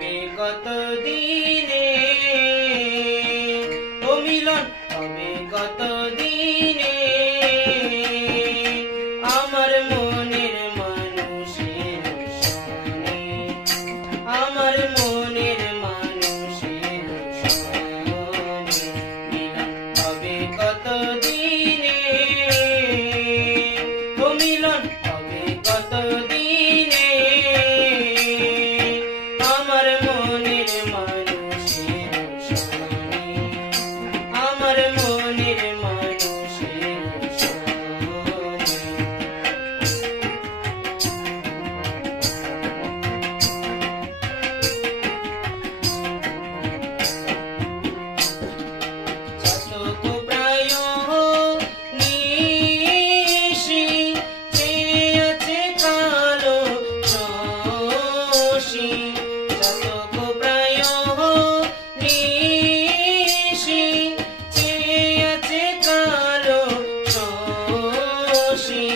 হবে কত দিনে, ও মিলন হবে কত দিনে, আমার মনের মানুষের সনে, আমার মনের মানুষের সনে, মিলন হবে কত দিনে, ও মিলন হবে কত দিনে, আমার মনের মানুষের সনে, আমার মনের মানুষের সনে। চাতক প্রায় নিশি চেয়ে আছে কালো শশী, চাতক প্রায় নিশি চেয়ে আছে কালো শশী,